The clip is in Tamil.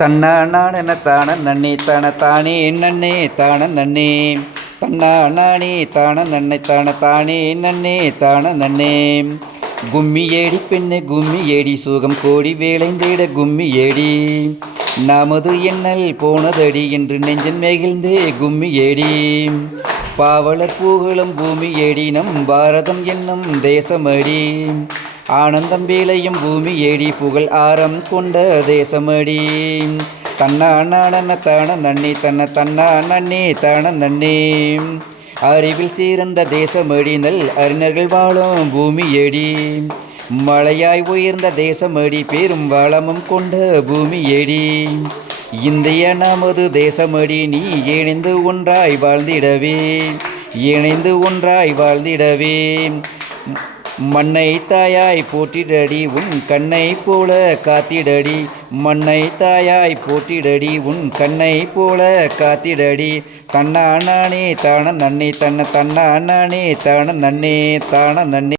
தன்னானான தான நன்னே தான தானே நன்னே தான நன்னே தன்னானானே தான நன்னை தான தானே நன்னே தான நன்னே கும்மியேடி பெண்ணே கும்மியேடி சுகம் கோடி வேளைந்திட கும்மியேடி நமது எண்ணல் போனதடி என்று நெஞ்சன் மேகிழ்ந்தே கும்மியேடி பாவலர் பூகளும் பூமியேடி நம் பாரதம் என்னும் தேசமடி ஆனந்தம் வேலையும் பூமியேடி புகழ் ஆரம் கொண்ட தேசமடி தன்னான தான நன்னே தன்ன தன்னா நன்னே தான நன்னே அறிவில் சிறந்த தேசமடி நல் அறிஞர்கள் வாழும் பூமியேடி மலையாய் உயர்ந்த தேசமடி பெரும் வளமும் கொண்ட பூமியேடி இந்திய நமது தேசமடி நீ இணைந்து ஒன்றாய் வாழ்ந்திடவே இணைந்து ஒன்றாய் வாழ்ந்திடவே மண்ணை தாயாய் போற்றிடடி உன் கண்ணை போல காத்திடடி மண்ணை தாயாய் போற்றிடடி உன் கண்ணை போல காத்திடடி தன்னா நானே தான நன்னே தன்ன தன்னா நானே தான நன்னே தான நன்னே